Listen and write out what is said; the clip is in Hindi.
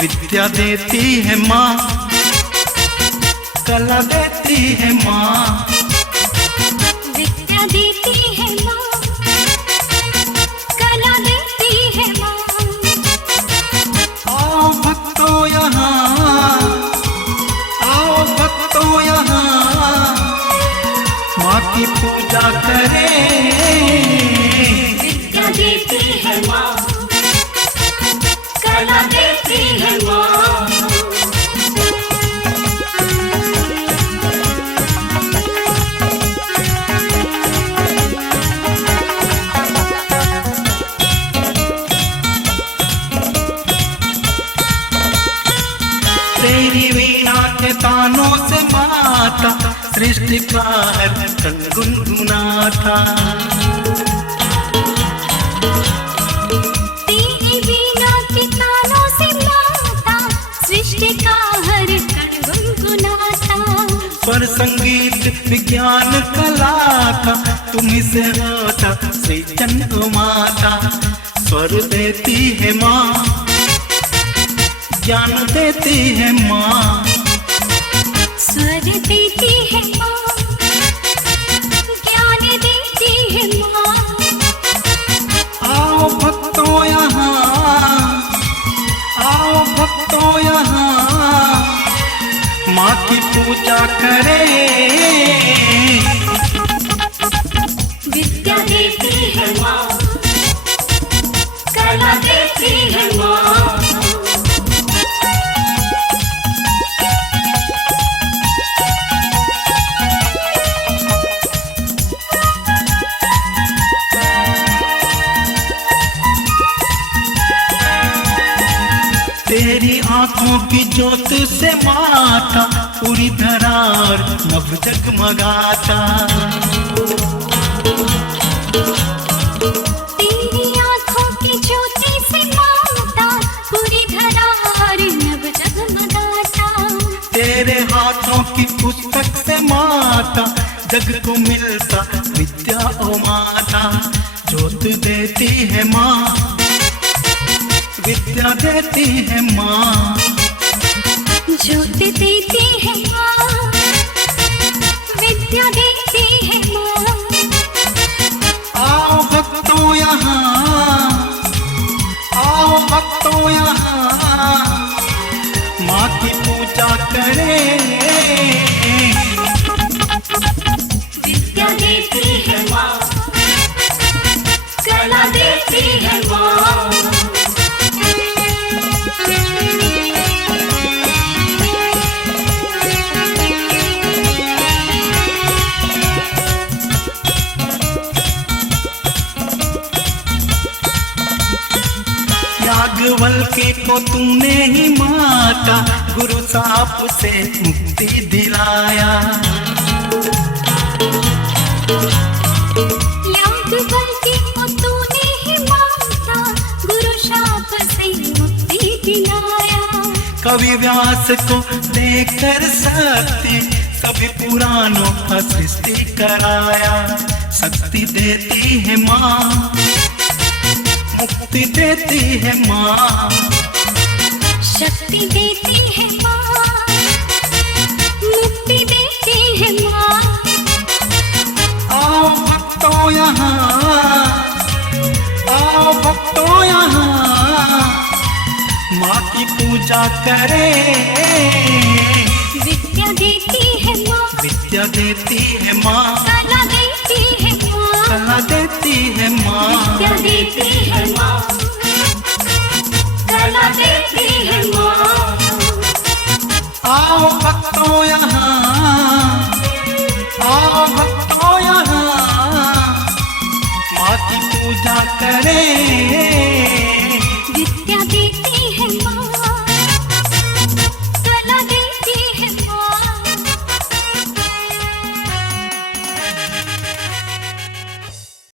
विद्या देती है माँ, कला देती है माँ, विद्या देती है माँ, कला देती है माँ। आओ भक्तों यहाँ, आओ भक्तों यहाँ, माँ की पूजा करें। विद्या देती है माँ, कला देती है माँ। तेरी वीणा के तानों से माता सृष्टि का हर गुनगुनाता। तेरी वीणा के तानों से माता सृष्टि का हर कण गुनगुनाता। पर संगीत विज्ञान कला का तुम्हीं से होता सृजन माता। स्वर देती है माँ, ज्ञान देती है माँ, स्वर देती है माँ, ज्ञान देती है माँ। आओ भक्तों यहाँ, आओ भक्तों यहाँ, माँ की पूजा करें। विद्या देती है माँ, कला देती है माँ। तेरी आंखों की ज्योत से माता पूरी धरार नभ जगमगाता। तेरी आंखों की ज्योति से माता पूरी धरार नभ जगमगाता। तेरे हाथों की पुस्तक से माता जग को मिलता विद्या ओ माता। ज्योत देती है माँ, विद्या देती है माँ, ज्योत देती है माँ, विद्या देती है माँ। आओ भक्तों यहाँ, आओ भक्तों यहाँ, माँ की पूजा करें। विद्या देती है माँ, कला देती है माँ। याज्ञवल्क्य को तूने ही माता गुरु साप से मुक्ति दिलाया। याज्ञवल्क्य को तूने ही माता गुरु शाप से मुक्ति दिलाया। कवि व्यास को देकर शक्ति सभी पुराणों का सृष्टि कराया। शक्ति देती है माँ, मुक्ति देती है माँ, शक्ति देती है माँ, मुक्ति देती है माँ। आओ भक्तों यहाँ, आओ भक्तों यहाँ, माँ की पूजा करें। विद्या देती है माँ, विद्या देती है माँ, कला देती है माँ, कला देती है माँ, विद्या देती है माँ, कला देती है माँ। आओ भक्तों यहाँ, आओ भक्तों यहाँ, माँ की पूजा करें।